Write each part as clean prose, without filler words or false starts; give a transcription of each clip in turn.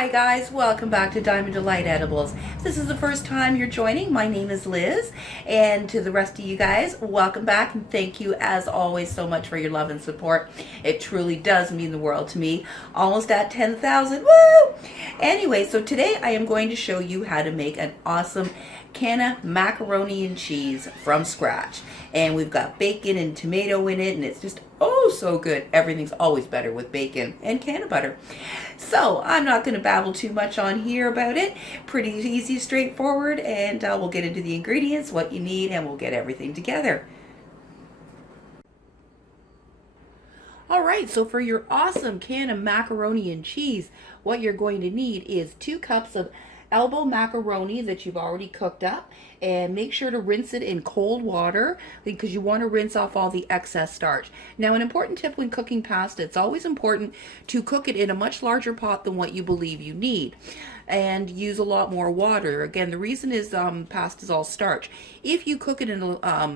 Hi guys, welcome back to Diamond Delight Edibles. If this is the first time you're joining, my name is Liz, and to the rest of you guys, welcome back and thank you as always so much for your love and support. It truly does mean the world to me. Almost at 10,000, woo! Anyway, so today I am going to show you how to make an awesome canna macaroni and cheese from scratch. And we've got bacon and tomato in it, and it's just oh so good. Everything's always better with bacon and canna butter. So I'm not going to babble too much on here about it. Pretty easy, straightforward, and we'll get into the ingredients, what you need, and we'll get everything together. Alright, so for your awesome can of macaroni and cheese, what you're going to need is 2 cups of elbow macaroni that you've already cooked up, and make sure to rinse it in cold water because you want to rinse off all the excess starch. Now, an important tip when cooking pasta, it's always important to cook it in a much larger pot than what you believe you need and use a lot more water. Again, the reason is pasta is all starch. If you cook it in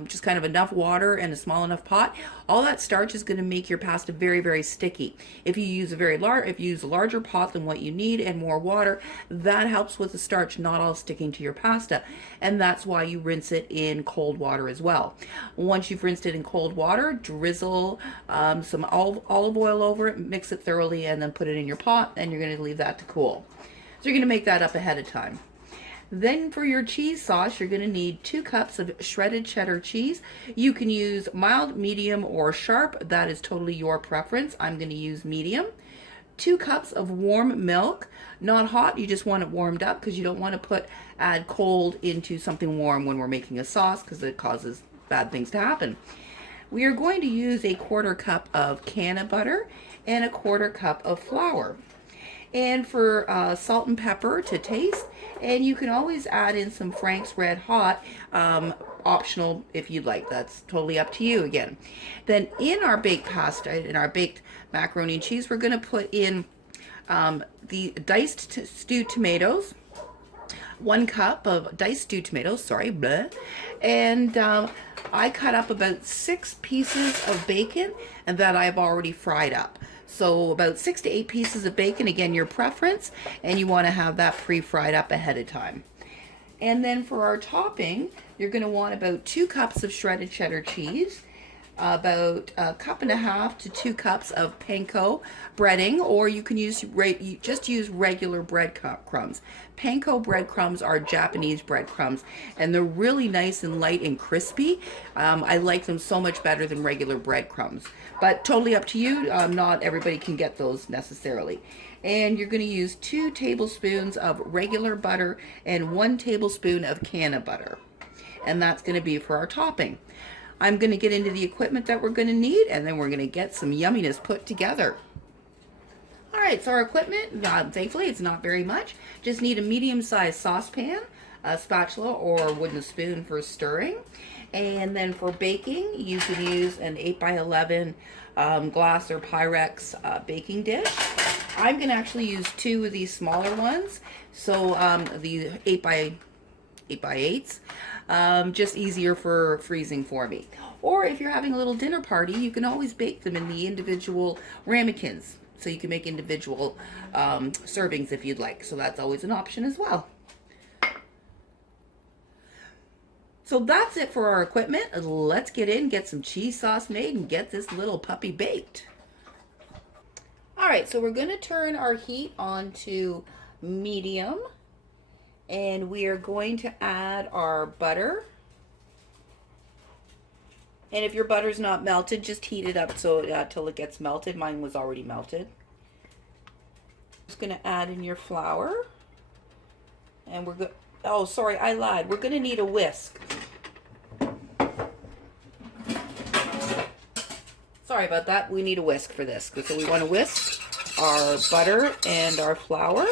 just kind of enough water and a small enough pot, all that starch is going to make your pasta very, very sticky. If you use a larger pot than what you need and more water, that helps with the starch not all sticking to your pasta, and that's why you rinse it in cold water as well. Once you've rinsed it in cold water, drizzle some olive oil over it, mix it thoroughly, and then put it in your pot, and you're going to leave that to cool. So you're going to make that up ahead of time. Then for your cheese sauce, you're going to need 2 cups of shredded cheddar cheese. You can use mild, medium, or sharp. That is totally your preference. I'm going to use medium. 2 cups of warm milk. Not hot, you just want it warmed up because you don't want to add cold into something warm when we're making a sauce because it causes bad things to happen. We are going to use 1/4 cup of Cannabutter and 1/4 cup of flour. And for salt and pepper to taste, and you can always add in some Frank's Red Hot, optional if you'd like. That's totally up to you again. Then in our baked pasta, in our baked macaroni and cheese, we're going to put in the diced stewed tomatoes, 1 cup of diced stewed tomatoes, sorry, bleh. And I cut up about 6 pieces of bacon and that I've already fried up. So about 6 to 8 pieces of bacon, again your preference, and you want to have that pre-fried up ahead of time. And then for our topping, you're going to want about 2 cups of shredded cheddar cheese, about 1.5 cups to 2 cups of Panko breading, or you can use just use regular bread crumbs. Panko breadcrumbs are Japanese breadcrumbs, and they're really nice and light and crispy. I like them so much better than regular breadcrumbs, but totally up to you. Not everybody can get those necessarily. And you're going to use 2 tablespoons of regular butter and 1 tablespoon of Cannabutter, and that's going to be for our topping. I'm going to get into the equipment that we're going to need, and then we're going to get some yumminess put together. Alright, so our equipment, thankfully it's not very much. Just need a medium-sized saucepan, a spatula or wooden spoon for stirring. And then for baking, you can use an 8x11 glass or Pyrex baking dish. I'm going to actually use 2 of these smaller ones, so the 8x8s. Just easier for freezing for me. Or if you're having a little dinner party, you can always bake them in the individual ramekins. So you can make individual servings if you'd like. So that's always an option as well. So that's it for our equipment. Let's get in, get some cheese sauce made, and get this little puppy baked. Alright, so we're going to turn our heat on to medium. And we are going to add our butter. And if your butter's not melted, just heat it up so till it gets melted. Mine was already melted. Just going to add in your flour. And we're going, oh sorry, I lied. We're going to need a whisk. Sorry about that. We need a whisk for this. So we want to whisk our butter and our flour.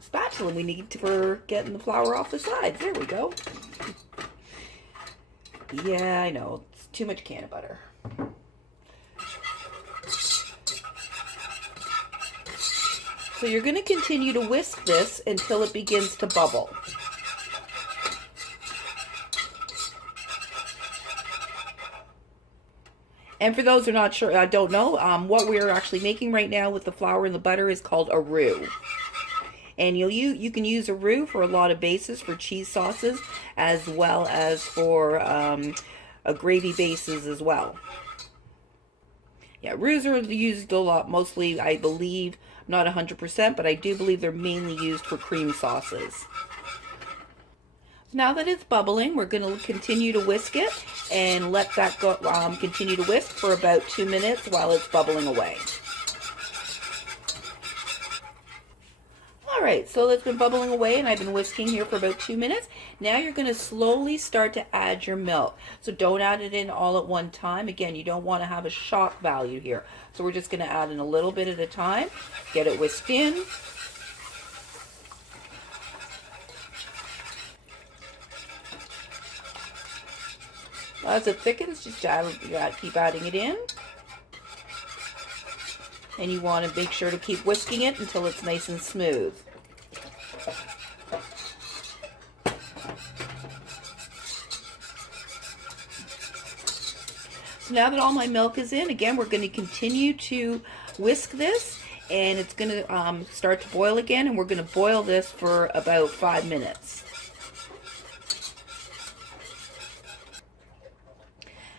Spatula we need for getting the flour off the sides. There we go. Yeah, I know. It's too much Cannabutter. So you're going to continue to whisk this until it begins to bubble. And for those who are not sure, I don't know, what we're actually making right now with the flour and the butter is called a roux. And you can use a roux for a lot of bases, for cheese sauces, as well as for a gravy bases as well. Yeah, roux are used a lot, mostly, I believe, not 100%, but I do believe they're mainly used for cream sauces. Now that it's bubbling, we're going to continue to whisk it and let that go, continue to whisk for about 2 minutes while it's bubbling away. Alright, so it's been bubbling away and I've been whisking here for about 2 minutes. Now you're going to slowly start to add your milk. So don't add it in all at one time. Again, you don't want to have a shock value here. So we're just going to add in a little bit at a time. Get it whisked in. As it thickens, just keep adding it in. And you want to make sure to keep whisking it until it's nice and smooth. So now that all my milk is in, again, we're going to continue to whisk this, and it's going to start to boil again, and we're going to boil this for about 5 minutes.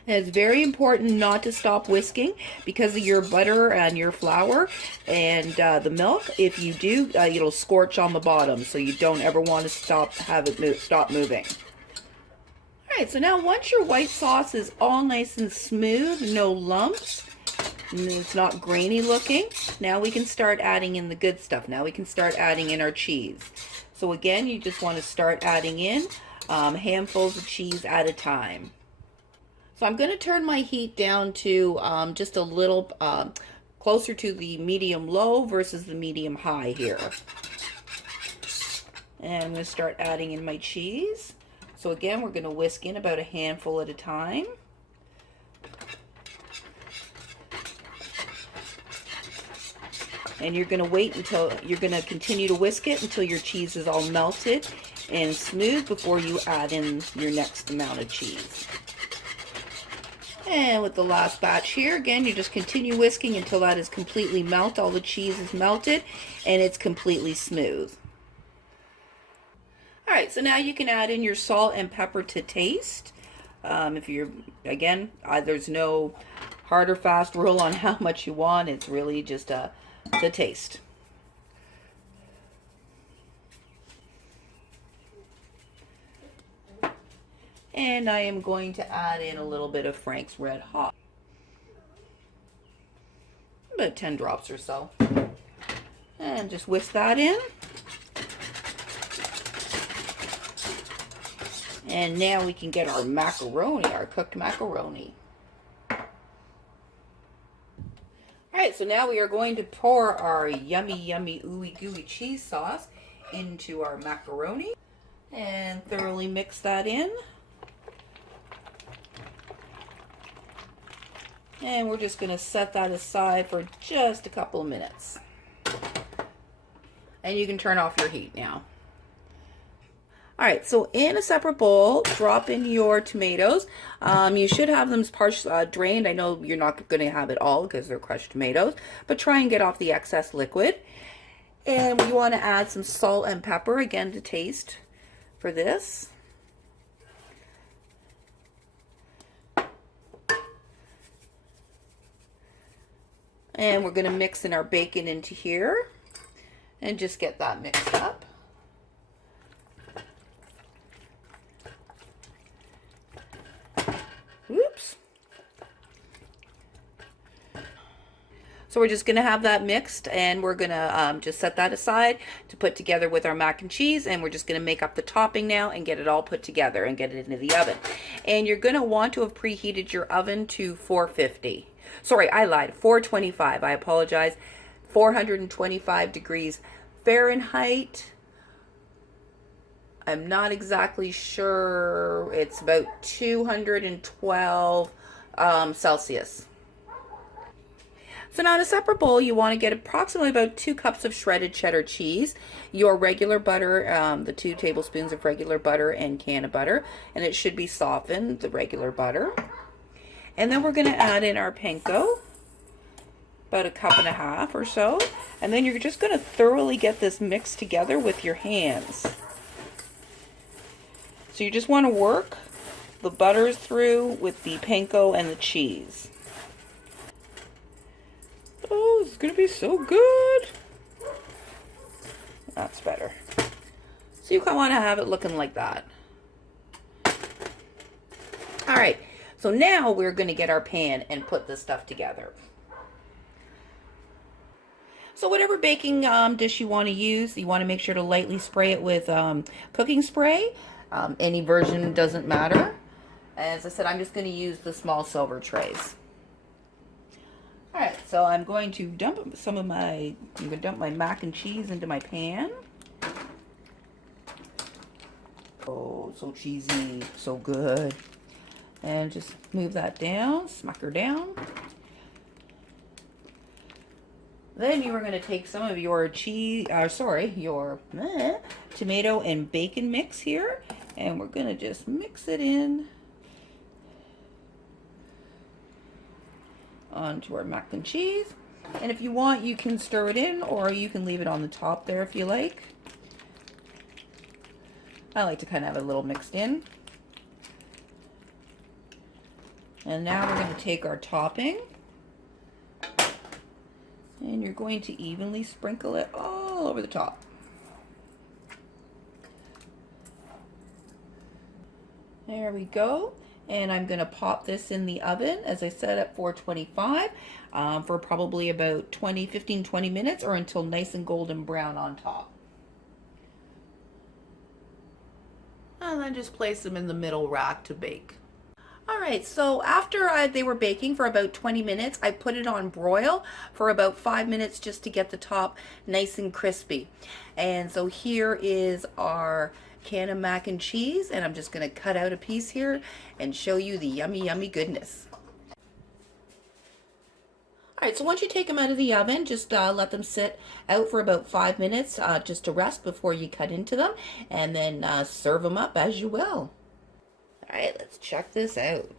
And it's very important not to stop whisking because of your butter and your flour and the milk. If you do, it'll scorch on the bottom, so you don't ever want to stop moving. Alright, so now once your white sauce is all nice and smooth, no lumps, and it's not grainy looking, now we can start adding in the good stuff. Now we can start adding in our cheese. So again, you just want to start adding in handfuls of cheese at a time. So I'm going to turn my heat down to just a little closer to the medium-low versus the medium-high here. And I'm going to start adding in my cheese. So again, we're going to whisk in about a handful at a time. And you're going to wait until, you're going to continue to whisk it until your cheese is all melted and smooth before you add in your next amount of cheese. And with the last batch here, again, you just continue whisking until that is completely melted. All the cheese is melted and it's completely smooth. Alright, so now you can add in your salt and pepper to taste. If you're, again, there's no hard or fast rule on how much you want. It's really just the taste. And I am going to add in a little bit of Frank's Red Hot. About 10 drops or so. And just whisk that in. And now we can get our macaroni, our cooked macaroni. Alright, so now we are going to pour our yummy, yummy, ooey gooey cheese sauce into our macaroni. And thoroughly mix that in. And we're just going to set that aside for just a couple of minutes. And you can turn off your heat now. Alright, so in a separate bowl, drop in your tomatoes. You should have them drained. I know you're not going to have it all because they're crushed tomatoes, but try and get off the excess liquid. And we want to add some salt and pepper, again, to taste for this. And we're going to mix in our bacon into here and just get that mixed up. Oops. So we're just going to have that mixed, and we're going to just set that aside to put together with our mac and cheese, and we're just going to make up the topping now and get it all put together and get it into the oven. And you're going to want to have preheated your oven to 450. Sorry, I lied. 425. I apologize. 425 degrees Fahrenheit. I'm not exactly sure. It's about 212 Celsius. So now in a separate bowl, you want to get approximately about 2 cups of shredded cheddar cheese, your regular butter, the 2 tablespoons of regular butter and Cannabutter, and it should be softened, the regular butter. And then we're going to add in our panko, about 1.5 cups or so. And then you're just going to thoroughly get this mixed together with your hands. So you just want to work the butters through with the panko and the cheese. Oh, it's going to be so good. That's better. So you kind of want to have it looking like that. All right, so now we're going to get our pan and put this stuff together. So whatever baking dish you want to use, you want to make sure to lightly spray it with cooking spray. Any version doesn't matter. As I said, I'm just going to use the small silver trays. All right, so I'm going to dump my mac and cheese into my pan. Oh, so cheesy, so good. And just move that down, smack her down. Then you are going to take some of your tomato and bacon mix here, and we're going to just mix it in onto our mac and cheese. And if you want, you can stir it in, or you can leave it on the top there if you like. I like to kind of have it a little mixed in. And now we're going to take our topping, and you're going to evenly sprinkle it all over the top. There we go. And I'm going to pop this in the oven, as I said, at 425 for probably about 15-20 minutes, or until nice and golden brown on top. And then just place them in the middle rack to bake. All right, so after they were baking for about 20 minutes, I put it on broil for about 5 minutes just to get the top nice and crispy. And so here is our can of mac and cheese, and I'm just going to cut out a piece here and show you the yummy, yummy goodness. All right, so once you take them out of the oven, just let them sit out for about 5 minutes just to rest before you cut into them, and then serve them up as you will. All right, let's check this out.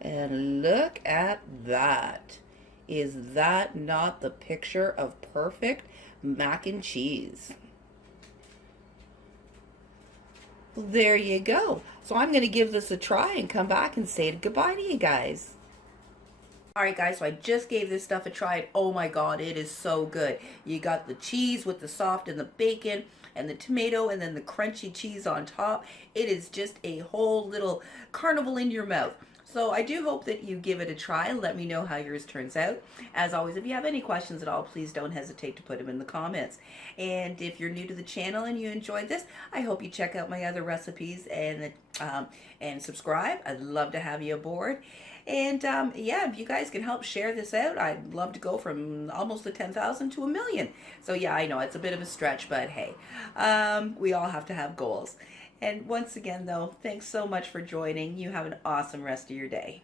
And look at that. Is that not the picture of perfect mac and cheese? There you go. So I'm going to give this a try and come back and say goodbye to you guys. Alright guys, so I just gave this stuff a try. Oh my god, it is so good. You got the cheese with the soft and the bacon and the tomato and then the crunchy cheese on top. It is just a whole little carnival in your mouth. So I do hope that you give it a try and let me know how yours turns out. As always, if you have any questions at all, please don't hesitate to put them in the comments. And if you're new to the channel and you enjoyed this, I hope you check out my other recipes and subscribe. I'd love to have you aboard. And yeah, if you guys can help share this out, I'd love to go from almost to 10,000 to 1 million. So yeah, I know it's a bit of a stretch, but hey, we all have to have goals. And once again, though, thanks so much for joining. You have an awesome rest of your day.